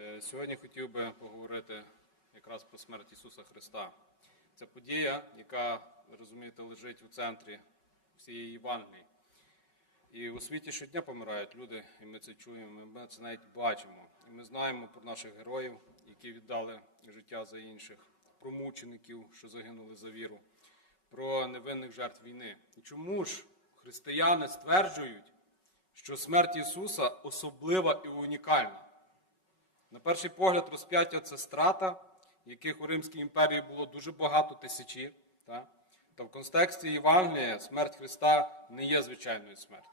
Е, Сьогодні хотів би поговорити якраз про смерть Ісуса Христа. Це подія, яка, розумієте, лежить у центрі всієї Євангелії. І у світі щодня помирають люди, і ми це чуємо, ми це навіть бачимо. І ми знаємо про наших героїв, які віддали життя за інших, про мучеників, що загинули за віру, про невинних жертв війни. І чому ж християни стверджують, що смерть Ісуса особлива і унікальна? На перший погляд, розп'яття це страта, яких у Римській імперії було дуже багато тисячі. Та? Та в контексті Євангелія смерть Христа не є звичайною смертю.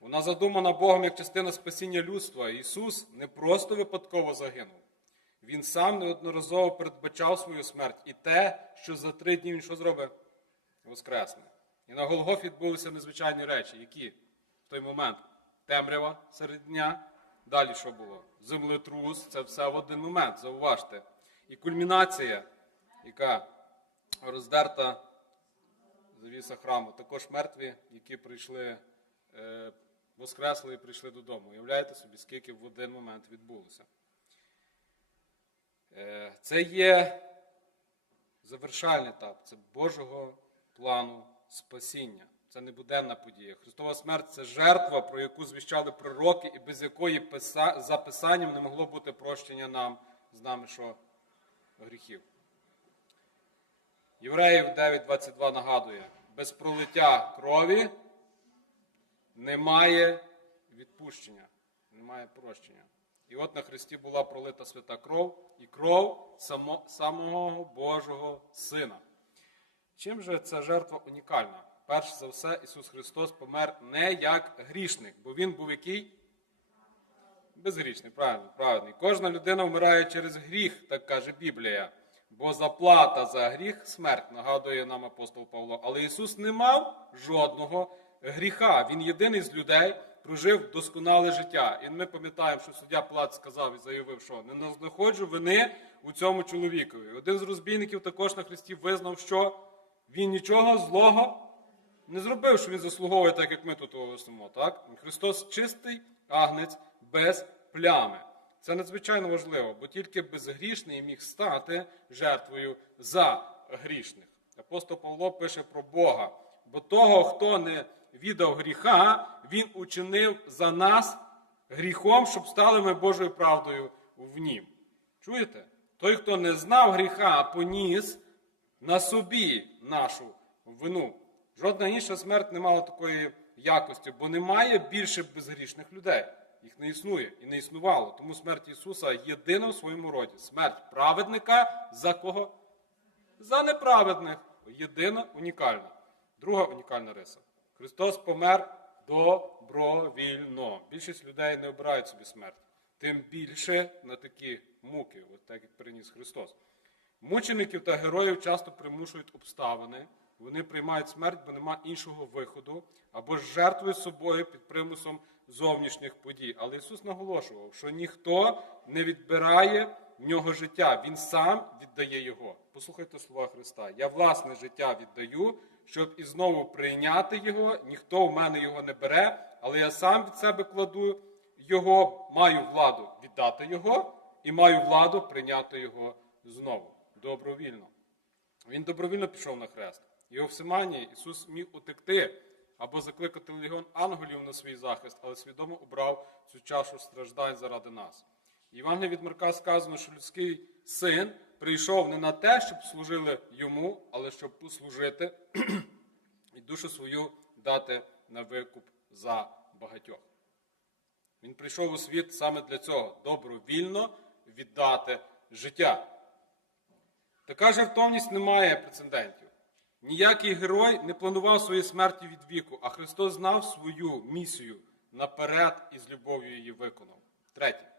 Вона задумана Богом як частина спасіння людства. Ісус не просто випадково загинув. Він сам неодноразово передбачав свою смерть і те, що за три дні він що зробить? Воскресне. І на Голгофі відбулися незвичайні речі, які в той момент темрява серед дня. Далі що було? Землетрус, це все в один момент, зауважте. І кульмінація, яка роздерта завіса храму. Також мертві, які прийшли, е, воскресли і прийшли додому. Уявляєте собі, скільки в один момент відбулося. Е, це є завершальний етап, це Божого плану спасіння. Це не буденна подія. Христова смерть це жертва, про яку звіщали пророки, і без якої писа... за писанням не могло бути прощення нам з нами що гріхів. Євреїв 9.22 нагадує, без пролиття крові немає відпущення, немає прощення. І от на Христі була пролита свята кров і кров само, самого Божого Сина. Чим же ця жертва унікальна? Перш за все, Ісус Христос помер не як грішник, бо Він був який? Безгрішний, правильно, правильний. Кожна людина вмирає через гріх, так каже Біблія. Бо заплата за гріх смерть, нагадує нам апостол Павло. Але Ісус не мав жодного гріха. Він єдиний з людей прожив досконале життя. І ми пам'ятаємо, що суддя Плат сказав і заявив, що не знаходжу вини у цьому чоловікові. Один з розбійників також на Христі визнав, що він нічого злого не зробив, що він заслуговує, так як ми тут голосимо. Так? Христос чистий агнець без плями. Це надзвичайно важливо, бо тільки безгрішний міг стати жертвою за грішних. Апостол Павло пише про Бога. Бо того, хто не віддав гріха, він учинив за нас гріхом, щоб стали ми Божою правдою в нім. Чуєте? Той, хто не знав гріха, поніс на собі нашу вину. Жодна інша смерть не мала такої якості, бо немає більше безгрішних людей. Їх не існує і не існувало. Тому смерть Ісуса єдина в своєму роді. Смерть праведника за кого? За неправедних. Єдина унікальна. Друга унікальна риса. Христос помер добровільно. Більшість людей не обирають собі смерть. Тим більше на такі муки, от так як приніс Христос. Мучеників та героїв часто примушують обставини. Вони приймають смерть, бо нема іншого виходу, або ж жертвують собою під примусом зовнішніх подій. Але Ісус наголошував, що ніхто не відбирає в нього життя, Він сам віддає його. Послухайте слова Христа: Я власне життя віддаю, щоб і знову прийняти його. Ніхто в мене його не бере, але я сам від себе кладу його, маю владу віддати його і маю владу прийняти його знову добровільно. Він добровільно пішов на хрест. Його в Ісус міг утекти або закликати легіон ангелів на свій захист, але свідомо обрав цю чашу страждань заради нас. Євангелії від Марка сказано, що людський син прийшов не на те, щоб служили йому, але щоб послужити і душу свою дати на викуп за багатьох. Він прийшов у світ саме для цього добровільно віддати життя. Така жертовність не має прецедентів. Ніякий герой не планував своєї смерті від віку, а Христос знав свою місію наперед і з любов'ю її виконав. Третє.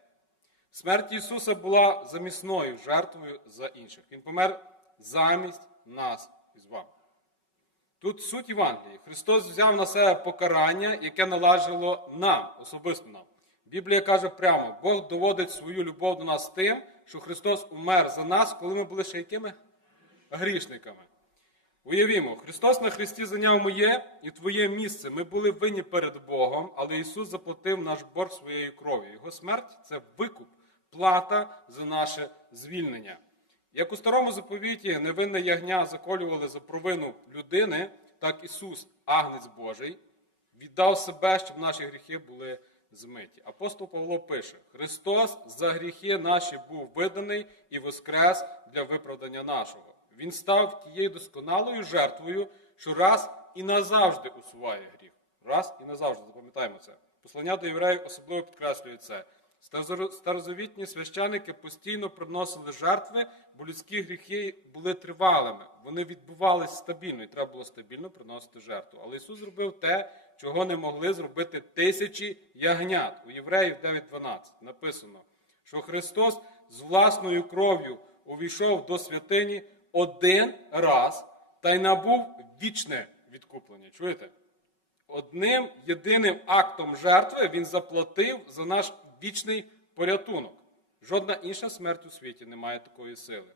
Смерть Ісуса була замісною жертвою за інших. Він помер замість нас із вами. Тут суть Євангелії. Христос взяв на себе покарання, яке належало нам, особисто нам. Біблія каже прямо: Бог доводить свою любов до нас тим, що Христос умер за нас, коли ми були ще якими? Грішниками. Уявімо, Христос на Христі зайняв моє і твоє місце. Ми були винні перед Богом, але Ісус заплатив наш борг своєю кров'ю. Його смерть це викуп, плата за наше звільнення. Як у старому заповіті невинне ягня заколювали за провину людини, так Ісус, Агнець Божий, віддав себе, щоб наші гріхи були змиті. Апостол Павло пише: Христос за гріхи наші був виданий і воскрес для виправдання нашого. Він став тією досконалою жертвою, що раз і назавжди усуває гріх. Раз і назавжди, запам'ятаємо це. Послання до євреїв особливо підкреслює це. Старозавітні священики постійно приносили жертви, бо людські гріхи були тривалими. Вони відбувалися стабільно, і треба було стабільно приносити жертву. Але Ісус зробив те, чого не могли зробити тисячі ягнят. У Євреїв 9.12 написано, що Христос з власною кров'ю увійшов до святині один раз та й набув вічне відкуплення. Чуєте? Одним єдиним актом жертви він заплатив за наш вічний порятунок. Жодна інша смерть у світі не має такої сили.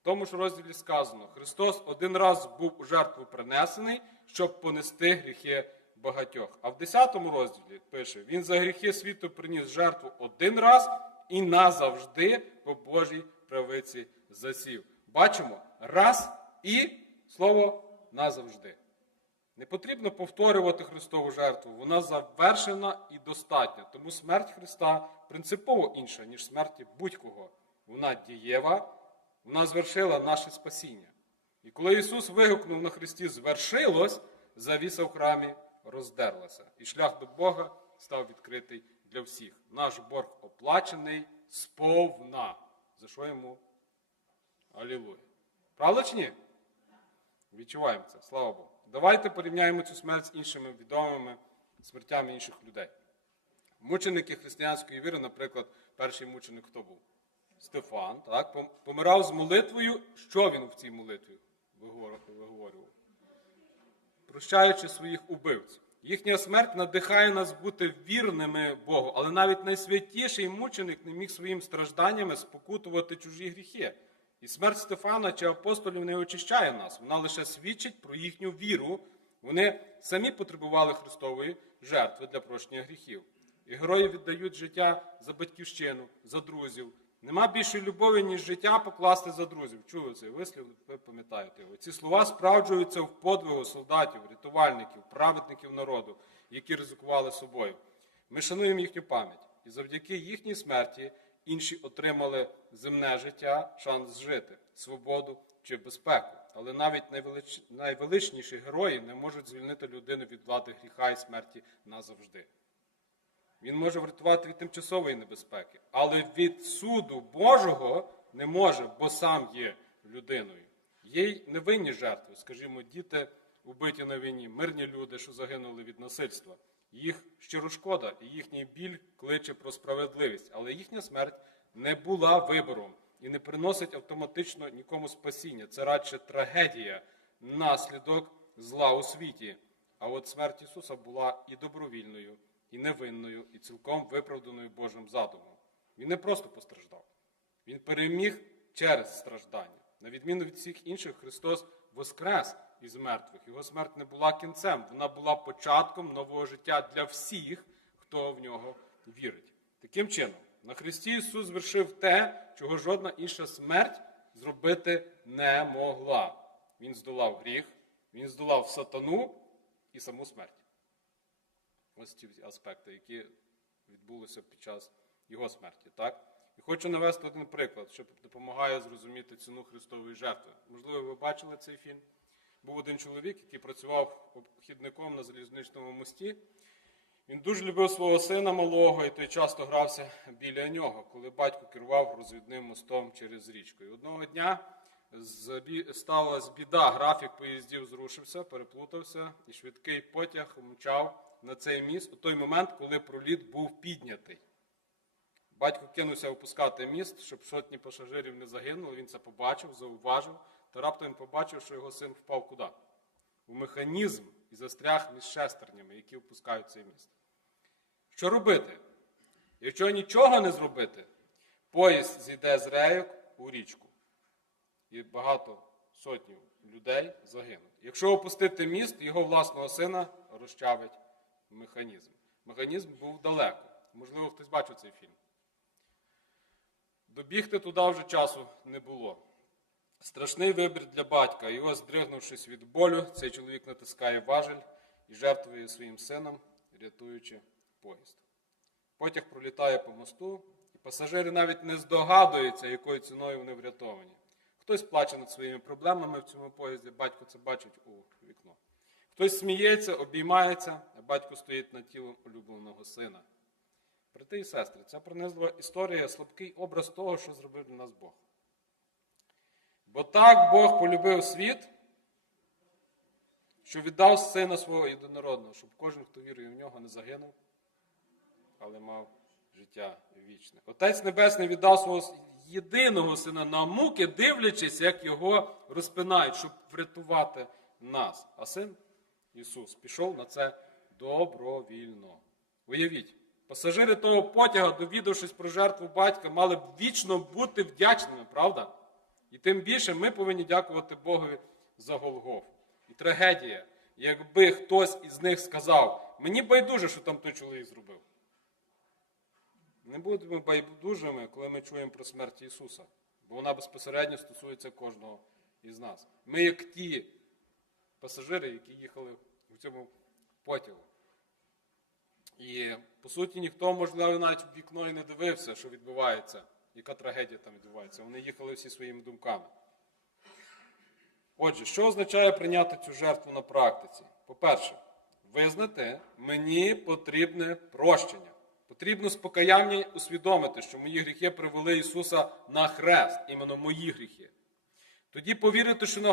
В тому ж розділі сказано: Христос один раз був у жертву принесений, щоб понести гріхи багатьох. А в 10 розділі пише: Він за гріхи світу приніс жертву один раз і назавжди по Божій правиці засів. Бачимо раз і слово назавжди. Не потрібно повторювати Христову жертву, вона завершена і достатня. Тому смерть Христа принципово інша, ніж смерті будь-кого. Вона дієва, вона звершила наше спасіння. І коли Ісус вигукнув на Христі звершилось, завіса в храмі роздерлася. І шлях до Бога став відкритий для всіх. Наш борг оплачений сповна. За що йому? Алілуя. Правда чи ні? Відчуваємо це, слава Богу. Давайте порівняємо цю смерть з іншими відомими смертями інших людей. Мученики християнської віри, наприклад, перший мученик хто був? Стефан, так, помирав з молитвою. Що він в цій молитві виговорював? Прощаючи своїх убивців. Їхня смерть надихає нас бути вірними Богу, але навіть найсвятіший мученик не міг своїм стражданнями спокутувати чужі гріхи. І смерть Стефана чи апостолів не очищає нас, вона лише свідчить про їхню віру. Вони самі потребували Христової жертви для прощення гріхів. І герої віддають життя за батьківщину, за друзів. Нема більшої любові, ніж життя покласти за друзів. Чули цей вислів, ви пам'ятаєте його. Ці слова справджуються в подвигу солдатів, рятувальників, праведників народу, які ризикували собою. Ми шануємо їхню пам'ять. І завдяки їхній смерті інші отримали земне життя, шанс жити, свободу чи безпеку. Але навіть найвелич... найвеличніші герої не можуть звільнити людину від влади гріха і смерті назавжди. Він може врятувати від тимчасової небезпеки, але від суду Божого не може, бо сам є людиною. Є й невинні жертви, скажімо, діти убиті на війні, мирні люди, що загинули від насильства. Їх щиро шкода, і їхній біль кличе про справедливість, але їхня смерть не була вибором і не приносить автоматично нікому спасіння. Це радше трагедія, наслідок зла у світі. А от смерть Ісуса була і добровільною, і невинною, і цілком виправданою Божим задумом. Він не просто постраждав, Він переміг через страждання. На відміну від всіх інших, Христос воскрес із мертвих. Його смерть не була кінцем, вона була початком нового життя для всіх, хто в нього вірить. Таким чином, на Христі Ісус звершив те, чого жодна інша смерть зробити не могла. Він здолав гріх, він здолав сатану і саму смерть. Ось ці аспекти, які відбулися під час його смерті. Так? І хочу навести один приклад, що допомагає зрозуміти ціну Христової жертви. Можливо, ви бачили цей фільм. Був один чоловік, який працював обхідником на залізничному мості. Він дуже любив свого сина малого, і той часто грався біля нього, коли батько керував розвідним мостом через річку. І одного дня сталася біда, графік поїздів зрушився, переплутався, і швидкий потяг мчав на цей міст у той момент, коли проліт був піднятий. Батько кинувся опускати міст, щоб сотні пасажирів не загинули. Він це побачив, зауважив, та раптом він побачив, що його син впав куди? У механізм і застряг між шестернями, які опускають цей міст. Що робити? Якщо нічого не зробити, поїзд зійде з рейок у річку. І багато сотнів людей загинуть. Якщо опустити міст, його власного сина розчавить механізм. Механізм був далеко. Можливо, хтось бачив цей фільм. Добігти туди вже часу не було. Страшний вибір для батька. Ось, здригнувшись від болю, цей чоловік натискає важель і жертвує своїм сином, рятуючи поїзд. Потяг пролітає по мосту, і пасажири навіть не здогадуються, якою ціною вони врятовані. Хтось плаче над своїми проблемами в цьому поїзді, батько це бачить у вікно. Хтось сміється, обіймається, а батько стоїть над тілом улюбленого сина. Брати і сестри, ця пронизлива історія слабкий образ того, що зробив для нас Бог. Бо так Бог полюбив світ, що віддав сина свого єдинородного, щоб кожен, хто вірує в нього, не загинув, але мав життя вічне. Отець Небесний віддав свого єдиного сина на муки, дивлячись, як його розпинають, щоб врятувати нас. А син Ісус пішов на це добровільно. Уявіть, пасажири того потяга, довідавшись про жертву батька, мали б вічно бути вдячними, правда? І тим більше ми повинні дякувати Богові за Голгоф. І трагедія, якби хтось із них сказав, мені байдуже, що там той чоловік зробив. Не будемо байдужими, коли ми чуємо про смерть Ісуса, бо вона безпосередньо стосується кожного із нас. Ми, як ті пасажири, які їхали в цьому потягу. І, по суті, ніхто, можливо, навіть в вікно і не дивився, що відбувається, яка трагедія там відбувається. Вони їхали всі своїми думками. Отже, що означає прийняти цю жертву на практиці? По-перше, визнати, мені потрібне прощення. Потрібно з покаяння усвідомити, що мої гріхи привели Ісуса на хрест, іменно мої гріхи. Тоді повірити, що на,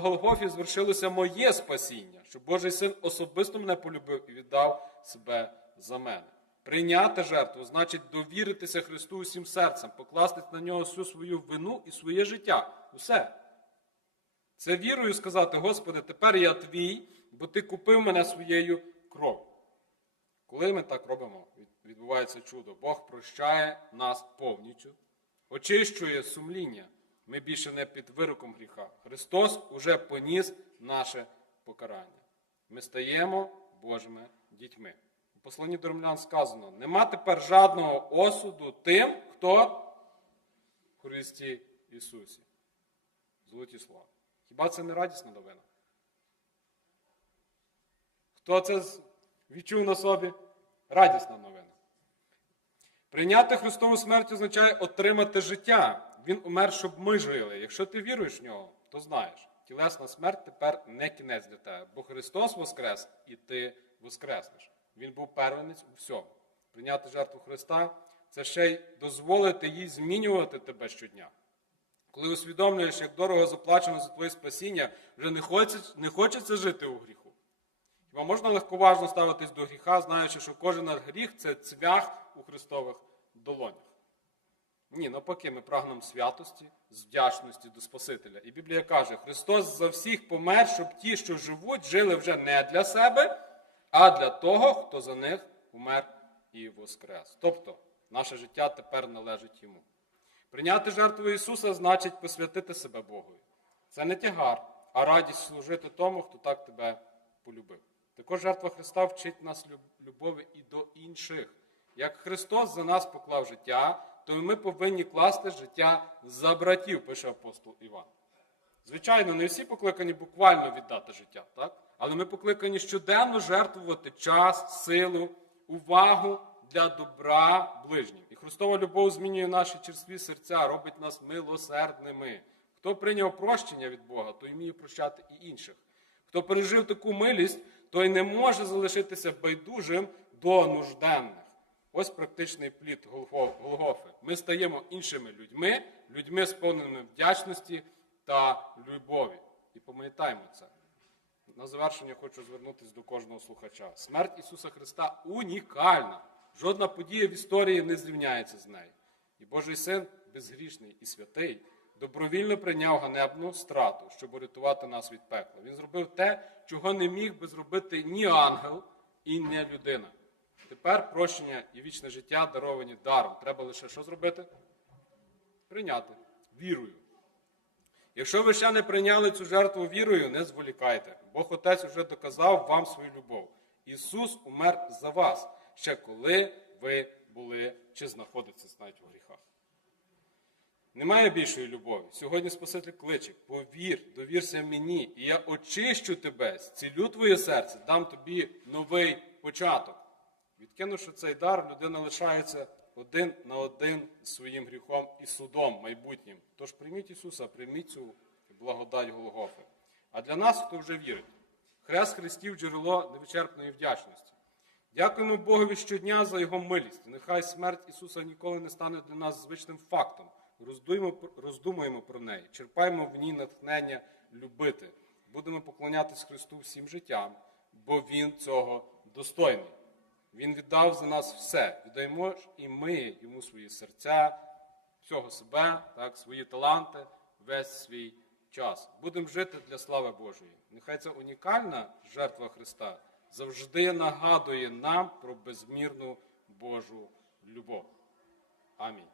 Голгофі звершилося моє спасіння, що Божий син особисто мене полюбив і віддав себе за мене. Прийняти жертву значить довіритися Христу усім серцем, покласти на нього всю свою вину і своє життя. Усе. Це вірою сказати, Господи, тепер я твій, бо ти купив мене своєю кров'ю. Коли ми так робимо, відбувається чудо. Бог прощає нас повністю, очищує сумління. Ми більше не під вироком гріха. Христос уже поніс наше покарання. Ми стаємо Божими дітьми. У посланні до римлян сказано: нема тепер жадного осуду тим, хто в Христі Ісусі. Золоті слова. Хіба це не радісна новина? Хто це відчув на собі? Радісна новина. Прийняти Христову смерть означає отримати життя. Він умер, щоб ми жили. Якщо ти віруєш в нього, то знаєш, тілесна смерть тепер не кінець для тебе. Бо Христос воскрес і ти воскреснеш. Він був первенець у всьому. Прийняти жертву Христа це ще й дозволити їй змінювати тебе щодня. Коли усвідомлюєш, як дорого заплачено за твоє спасіння, вже не хочеться, не хочеться жити у гріху. Хіба можна легковажно ставитись до гріха, знаючи, що кожен гріх це цвях у Христових долонях? Ні, навпаки, ми прагнемо святості, з вдячності до Спасителя. І Біблія каже, Христос за всіх помер, щоб ті, що живуть, жили вже не для себе, а для того, хто за них умер і воскрес. Тобто, наше життя тепер належить йому. Прийняти жертву Ісуса значить посвятити себе Богові. Це не тягар, а радість служити тому, хто так тебе полюбив. Також жертва Христа вчить нас любові і до інших. Як Христос за нас поклав життя, то ми повинні класти життя за братів, пише апостол Іван. Звичайно, не всі покликані буквально віддати життя, так? але ми покликані щоденно жертвувати час, силу, увагу для добра ближнім. І Христова любов змінює наші черстві серця, робить нас милосердними. Хто прийняв прощення від Бога, той вміє прощати і інших. Хто пережив таку милість, той не може залишитися байдужим до нужденних. Ось практичний плід Голгофи. Ми стаємо іншими людьми, людьми сповненими вдячності та любові. І пам'ятаємо це. На завершення хочу звернутися до кожного слухача. Смерть Ісуса Христа унікальна. Жодна подія в історії не зрівняється з нею. І Божий син, безгрішний і святий, добровільно прийняв ганебну страту, щоб урятувати нас від пекла. Він зробив те, чого не міг би зробити ні ангел і не людина. Тепер прощення і вічне життя даровані даром. Треба лише що зробити? Прийняти вірою. Якщо ви ще не прийняли цю жертву вірою, не зволікайте. Бог Отець уже доказав вам свою любов. Ісус умер за вас, ще коли ви були чи знаходитеся навіть у гріхах. Немає більшої любові. Сьогодні Спаситель кличе: повір, довірся мені, і я очищу тебе, зцілю твоє серце, дам тобі новий початок. Відкинувши цей дар, людина лишається один на один своїм гріхом і судом майбутнім. Тож прийміть Ісуса, прийміть цю благодать Голгофи. А для нас, хто вже вірить, хрест Христів джерело невичерпної вдячності. Дякуємо Богові щодня за Його милість. Нехай смерть Ісуса ніколи не стане для нас звичним фактом. Роздумуємо, роздумуємо про неї, черпаємо в ній натхнення любити. Будемо поклонятись Христу всім життям, бо Він цього достойний. Він віддав за нас все. Віддаємо і ми йому свої серця, всього себе, так, свої таланти, весь свій час. Будемо жити для слави Божої. Нехай ця унікальна жертва Христа завжди нагадує нам про безмірну Божу любов. Амінь.